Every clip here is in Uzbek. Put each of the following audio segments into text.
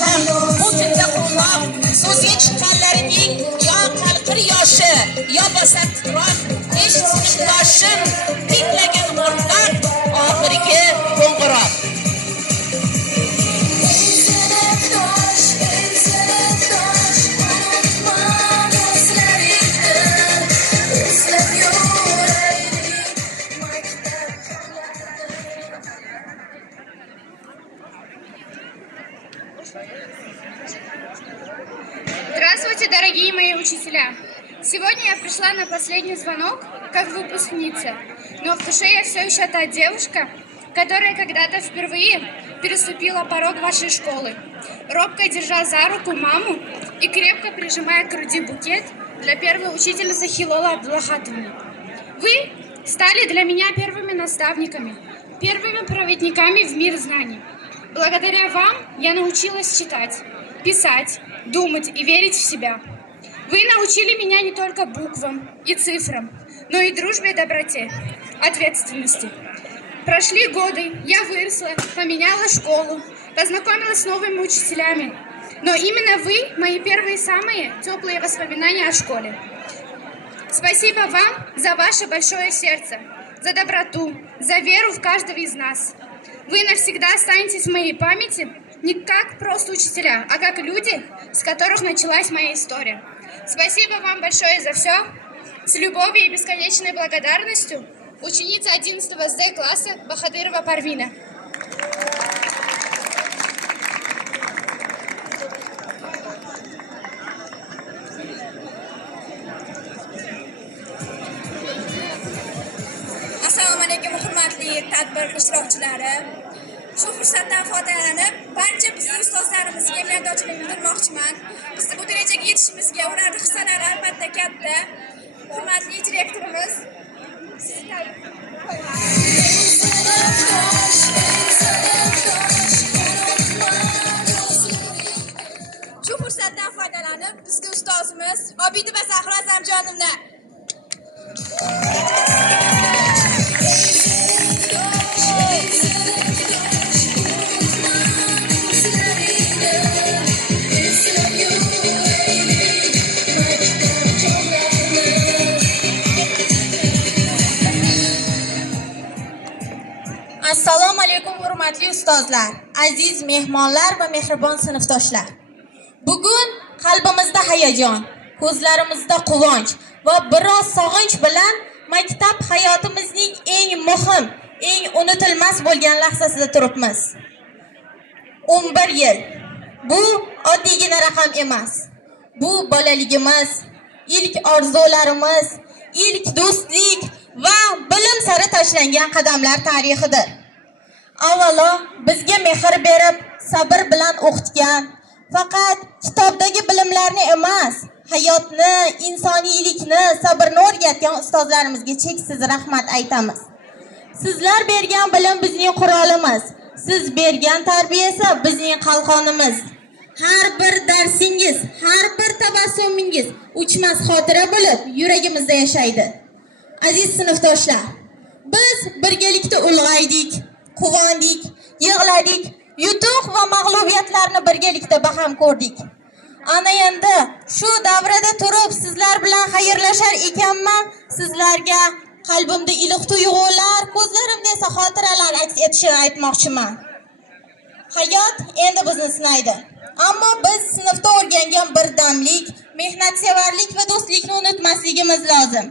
ham bu kunda quvnoq so'zga chiqqanlarining yo qalqir yoshi yo bo'lsa titroq ish sinfdoshim tinglagan o'rtoq oxirgi qo'ng'iroq. Здравствуйте, дорогие мои учителя! Сегодня я пришла на последний звонок как выпускница, но в душе я все еще та девушка, которая когда-то впервые переступила порог вашей школы, робко держа за руку маму и крепко прижимая к груди букет для первой учительницы Хилола Абдулахатовны. Вы стали для меня первыми наставниками, первыми проводниками в мир знаний. Благодаря вам я научилась читать, писать, думать и верить в себя. Вы научили меня не только буквам и цифрам, но и дружбе, доброте, ответственности. Прошли годы, я выросла, поменяла школу, познакомилась с новыми учителями. Но именно вы – мои первые самые теплые воспоминания о школе. Спасибо вам за ваше большое сердце, за доброту, за веру в каждого из нас. Вы навсегда останетесь в моей памяти не как просто учителя, а как люди, с которых началась моя история. Спасибо вам большое за все. С любовью и бесконечной благодарностью, ученица 11 З класса Бахадырова Парвина. Assalomu alaykum, hurmatli tadbir ishtirokchilari. Shu fursatdan foydalanib, barcha bizning ustozlarimizga minnatdorchilik bildirmoqchiman. Bizni bu darajaga yetishimizga ularning hissalari albatta katta. Hurmatli direktorimiz, shu fursatdan foydalanib, bizga ustozimiz Obidova Zahro Zamjonovna Assalomu alaykum hurmatli ustozlar, aziz mehmonlar va mehribon sinfdoshlar. Bugun qalbimizda hayajon, ko'zlarimizda quvonch va biroz sog'inch bilan maktab hayotimizning eng muhim, eng unutilmas bo'lgan lahzasida turibmiz. 11 yil. Bu oddiygina raqam emas. Bu bolaligimiz, ilk orzularimiz, ilk do'stlik va bilim sari tashlangan qadamlar tarixidir. Avvalo bizga mehr berib, sabr bilan o'qitgan, faqat kitobdagi bilimlarni emas, hayotni, insoniylikni, sabrni o'rgatgan ustozlarimizga cheksiz rahmat aytamiz. Sizlar bergan bilim bizning qurolimiz, siz bergan tarbiya esa bizning qalqonimiz. Har bir darsingiz, har bir tabassumingiz o'chmas xotira bo'lib yuragimizda yashaydi. Aziz sinfdoshlar, biz birgalikda ulg'aydik, quvondik, yig'ladik, yutuq va mag'lubiyatlarni birgalikda baham ko'rdik. Ana endi shu davrada turib sizlar bilan xayrlashar ekanman, sizlarga qalbimda iliq tuyg'ular, ko'zlarimda esa xotiralar aks etishini aytmoqchiman. Hayot endi bizni sinaydi. Ammo biz sinfda o'rgangan birdamlik, mehnatsevarlik va do'stlikni unutmasligimiz lozim.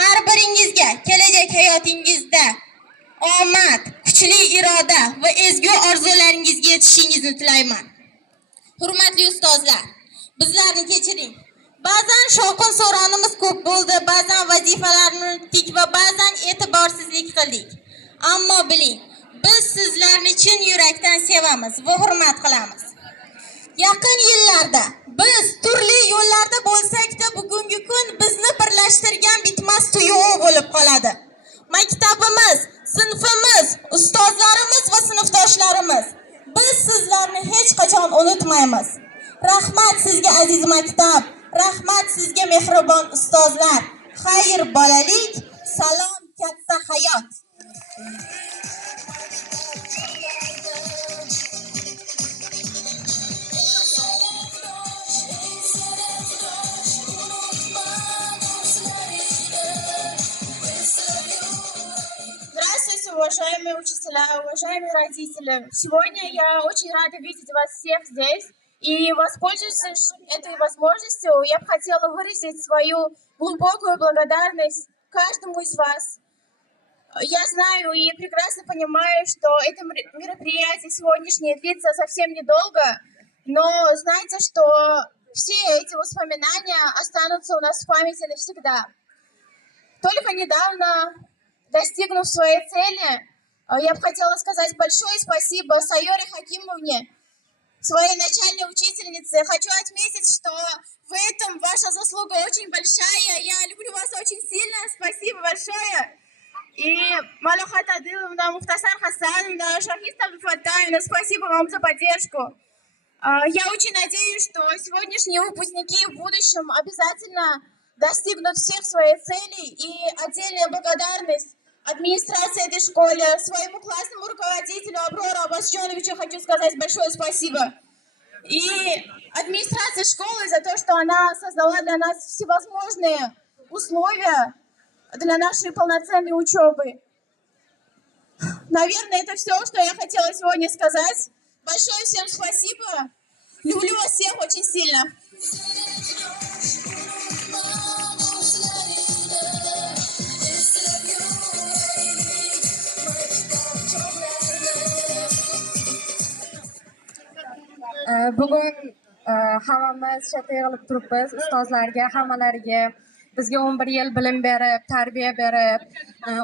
Har biringizga kelajak hayotingizda omad, kuchli iroda va ezgu orzularingizga yetishingizni tilayman. Hurmatli ustozlar, bizlarni kechiring. Ba'zan shovqin so'ronimiz ko'p bo'ldi, ba'zan vazifalarni unutdik va ba'zan e'tiborsizlik qildik. Ammo biling, biz sizlarni chin yurakdan sevamiz va hurmat qilamiz. Yaqin yillarda biz turli yo'llarda bo'lsak-da, bugungi kun bizni birlashtirgan bitmas tuyg'u bo'lib qoladi. Maktabimiz, sinfimiz, ustozlarimiz va sinfdoshlarimiz, biz sizlarni hech qachon unutmaymiz. Rahmat sizga aziz maktab, rahmat sizga mehribon ustozlar. Xayr bolalik, salom katta hayot. уважаемые учителя, уважаемые родители. Сегодня я очень рада видеть вас всех здесь. И, воспользуясь этой возможностью, я бы хотела выразить свою глубокую благодарность каждому из вас. Я знаю и прекрасно понимаю, что это мероприятие сегодняшнее длится совсем недолго, но знайте, что все эти воспоминания останутся у нас в памяти навсегда. Только недавно, достигнув своей цели, я бы хотела сказать большое спасибо Сайоре Хакимовне, своей начальной учительнице. Хочу отметить, что в этом ваша заслуга очень большая. Я люблю вас очень сильно. Спасибо большое. И Малахат Адиловна, Мухтасар Хасановна, Шахист Абдулфаттаевна, спасибо вам за поддержку. Я очень надеюсь, что сегодняшние выпускники в будущем обязательно достигнут всех своих целей. И отдельная благодарность администрации этой школы, своему классному руководителю Аброру Абасчоновичу хочу сказать большое спасибо. И администрации школы за то, что она создала для нас всевозможные условия для нашей полноценной учебы. Наверное, это все, что я хотела сегодня сказать. Большое всем спасибо. Люблю вас всех очень сильно. Bugun hammamiz shu yerda yig'ilib turibmiz. Ustozlarga, hammalariga bizga 11 yil bilim berib, tarbiya berib,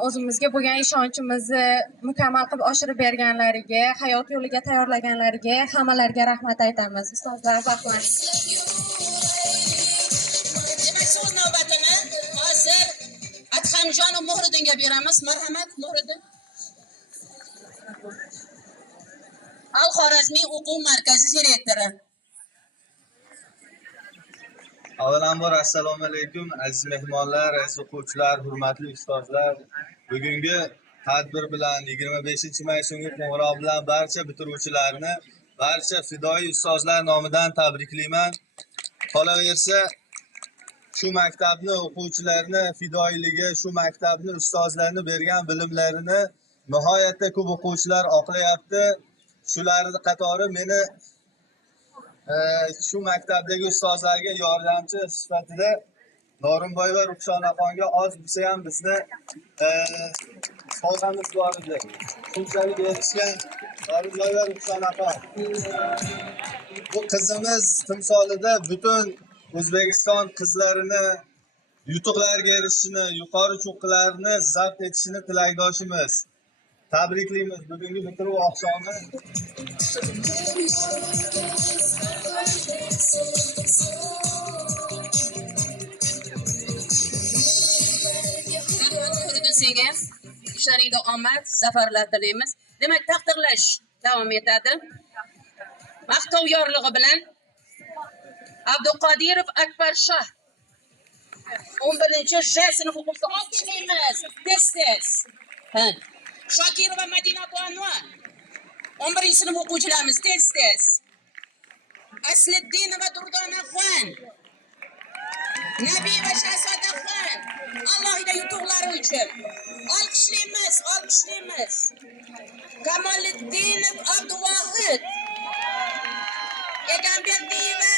o'zimizga bo'lgan ishonchimizni mukammal qilib oshirib berganlariga, hayot yo'liga tayyorlaganlariga hammalariga rahmat aytamiz. Ustozlar, rahmat. Demak, so'z navbatini hozir Adhamjon Muhriddinga beramiz. Marhamat, Muhriddin. Al-Xorazmiy o'quv markazi direktori. Avvalambor assalomu alaykum aziz mehmonlar, aziz o'quvchilar, hurmatli ustozlar. Bugungi tadbir bilan 25-may so'nggi qo'ng'iroq bilan barcha bitiruvchilarni, barcha fidoyi ustozlar nomidan tabriklayman. Qolaversa, shu maktabni o'quvchilarini fidoyiligi, shu maktabni ustozlarni bergan bilimlarini nihoyatda ko'p o'quvchilar oqlayapti. Shularning qatori meni shu maktabdagi ustozlarga yordamchi sifatida Norimboyeva Ruxshonaxonga oz bo'lsa ham bizni sovg'amiz bor edi. Shunchalik erishgan Norimboyeva Ruxshonaxon. Bu qizimiz timsolida butun O'zbekiston qizlarini yutuqlarga erishishini, yuqori cho'qqilarni zabt etishini tilakdoshimiz. Tabriklaymiz bugungi bitiruv oqshomi. Senga ishlaringda omad, zafarlar tilaymiz. Demak, taqdirlash davom etadi. Maqtov yorlig'i bilan Abduqodirov Akbar Shoh 11-J sinf o'quvchisi olqishlaymiz. Tez. Shokirova Madina Banwa 11-sinf o'quvchilarimiz tez. Asliddinova Durdona Xon, Nabiy va Shahzoda Xon alohida yutuqlari uchun olqishlaymiz. Kamoliddinov Abduvohid, Egamberdiyeva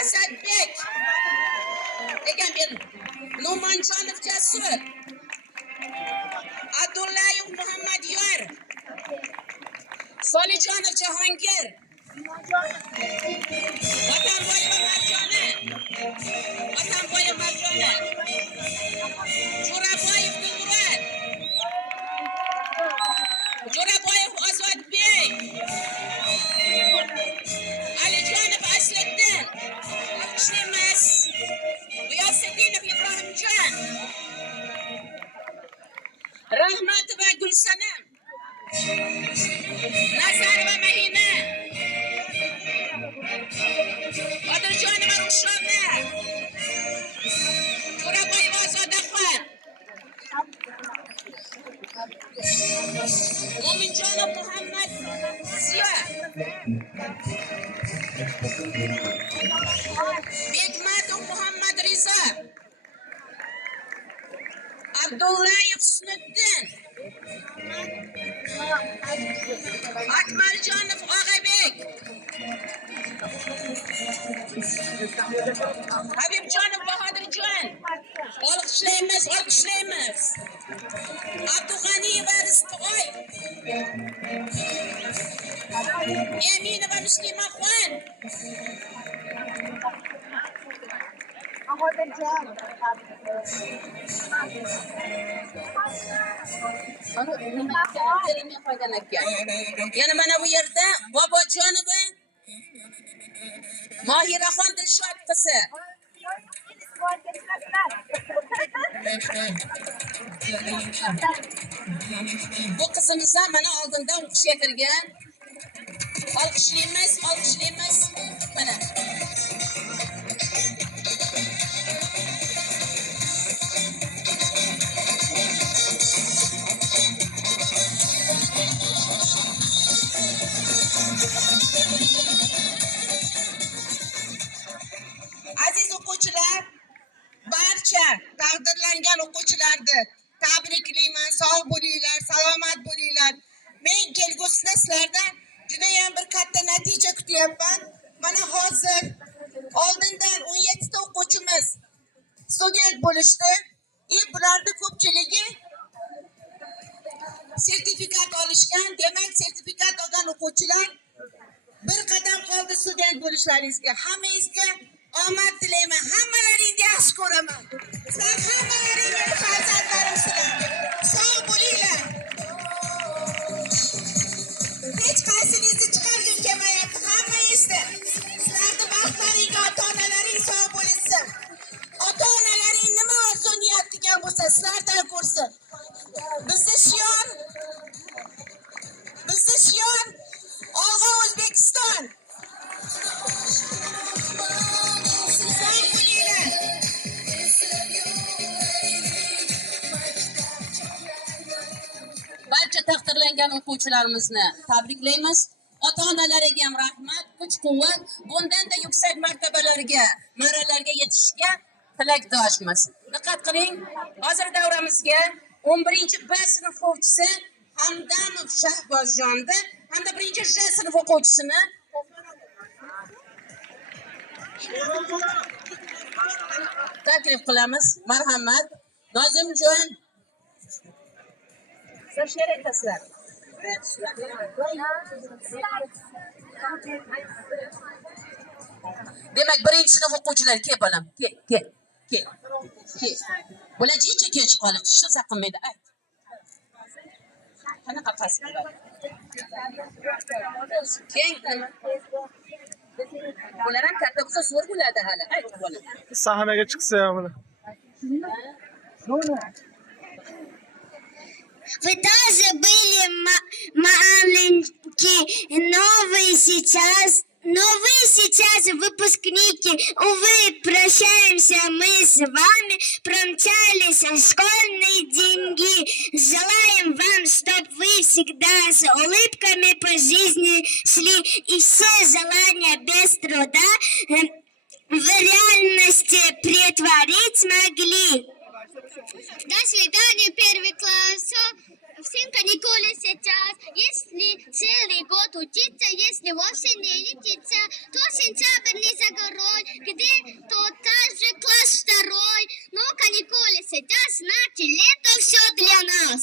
Asadbek, No'monjonov Jasur, Abdullayev Muhammad Yor, Solijonov Jahongir, Vatanboyeva Marjona, Jo'raboyev Dilmurod, Jo'raboyev Ozodbek, Alijonov Asliddin, Alqishlaymiz. G'iyosatdinov Ibrohimjon, Rahmatova Gulsanam, Nazarova Mahina, Qodirjonova Ruxshona, Jo'raboyeva Ozodaxon, Mo'minjonov Muhammad Ziyo, Begmatov Muhammad Rizo, Abdullayev Husniddin, Akmaljonov Og'abek. Habibjonov Bahodirjon. Olqishlaymiz, olqishlaymiz. Abdug'aniyeva Rizqo'y. Eminova Muslimaxon. Yana mana bu yerda Bobojonova Mohiraxon Dilshod qizi. Bu qizimiz ham mana oldinda o'qishga kirgan. Olqishlaymiz, olqishlaymiz. Mana. Aziz o'quvchilar, barcha taqdirlangan o'quvchilarni tabriklayman. Sog' bo'linglar, salomat bo'linglar. Men kelgusida sizlardan juda ham bir katta natija kutyapman. Mana hozir oldindan 17 ta o'quvchimiz student bo'lishdi. Bularning ko'pchiligi sertifikat olishgan. Demak, sertifikat olgan o'quvchilar bir qadam qoldi student bo'lishlaringizga. Hammangizga omad tilayman. Hammalaringni yaxshi ko'raman. Sizlar hammalaring meni farzandlarimsizlar. Sog' bo'linglar. Hech qaysingizni chiqargim kelmayapti. Hammangizni. Sizlarni baxtlaringga ota-onalaring sog' bo'lsin. Ota-onalaring nima orzu niyat qilgan bo'lsa, sizlardan ko'rsin. Bizning shior Olg'a O'zbekiston. Barcha taqdirlangan o'quvchilarimizni tabriklaymiz. Ota-onalariga ham rahmat, kuch-quvvat, bundan-da yuksak martabalarga, marralarga yetishga tilakdoshmiz. Diqqat qiling, hozir davramizga 11-B sinf o'quvchisi Hamdamov Shahbozjonni hamda 1-J sinf o'quvchisini taklif qilamiz. Marhamat. Nozimjon. Sizlar she'r aytasizlar. Demak, 1-chi sinf o'quvchilari kel bolam, kel. Bular jicha kech qolibdi, shu saqinmaydi. Ayt. Qanaqa qasdlar? Keng. Bular ham katta bo'lsa zo'r bo'ladi hali. Ayt bolam. Sahnaga chiqsa bular. Вы тоже были маленькие, но вы сейчас выпускники. Увы, прощаемся мы с вами, промчались школьные деньги. Желаем вам, чтоб вы всегда с улыбками по жизни шли и все желания без труда в реальности претворить смогли. До свидания, первый класс. Всем каникулы сейчас. Если целый год учиться, если вовсе не летится, то сентябрь не за горой, где-то также класс второй. Но каникулы сейчас, значит, лето все для нас.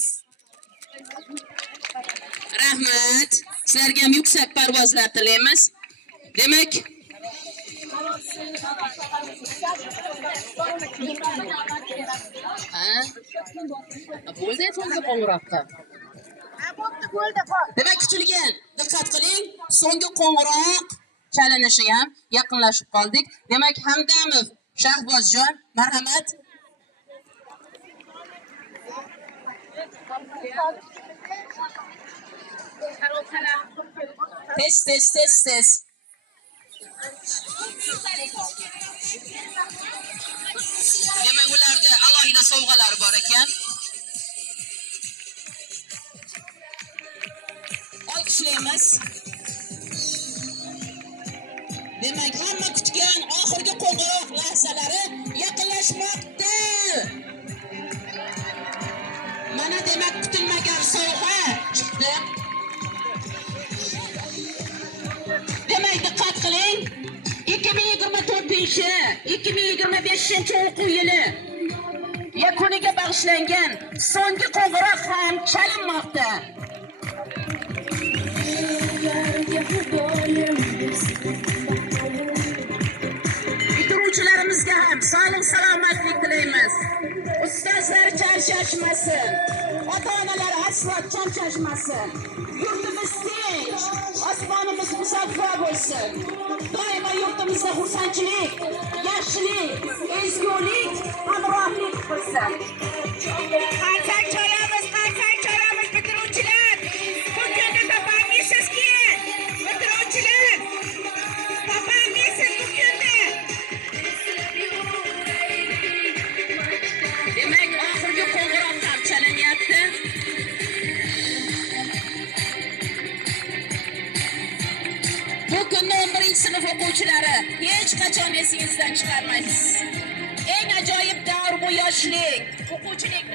Rahmat. Sizlarga ham yuksak parvozlar tilaymiz. Demak, bo'ldi so'nggi qo'ng'iroqqa. Demak, kutilgan. Diqqat qiling. So'nggi qo'ng'iroq chalinishi ham yaqinlashib qoldik. Demak, Hamdamov Shahbozjon, marhamat. Tez. Demak, ularda alohida sovg'alar bor ekan. Olqishlaymiz. Demak, hamma kutgan oxirgi qo'ng'iroq lahzalari yaqinlashmoqda. Mana demak, kutilmagan sovg'a chiqdi. 2025 o'quv yili yakuniga bag'ishlangan so'nggi qo'ng'iroq ham chalinmoqda. Bitiruvchilarimizga ham sog'lik salomatlik tilaymiz. Ustozlar charchashmasin, ota-onalar aslo charchashmasin. Yurtimiz tinch, osmonimiz musaffo bo'lsin. Doimo yurtimizda xursandchilik, yaxshilik, ezgulik, hamrohlik bo'lsin. Qancha chalamiz bitiruvchilar. Bu kunda topolmaysizki, bitiruvchilar. Topolmaysiz bu kunda. Demak, oxirgi qo'ng'iroq ham chalinyapti. Bu kunni 11-sinf o'quvchilari hech qachon esingizdan chiqarmaysiz. Eng ajoyib davr bu yoshlik, o'quvchilik.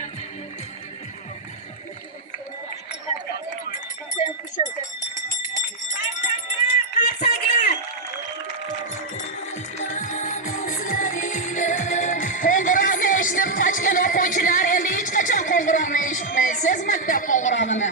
Qo'ng'iroqni eshitib qochgan o'quvchilar endi hech qachon qo'ng'iroqni eshitmaysiz, maktab qo'ng'irog'ini.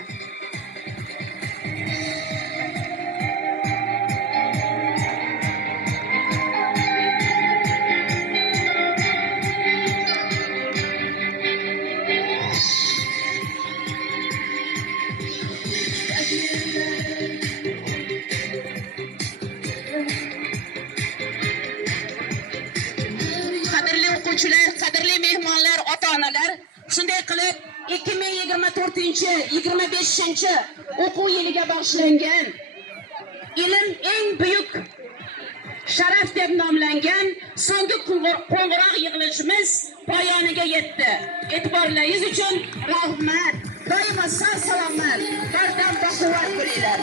Qadrli o'quvchilar, qadrli mehmonlar, ota-onalar, shunday qilib 2024-25 o'quv yiliga bag'ishlangan ilm eng buyuk sharaf deb nomlangan so'nggi qo'ng'iroq yig'ilishimiz poyoniga yetdi. E'tiborlaringiz uchun rahmat. Doimo sog' salomat, bardam baquvvat bo'linglar.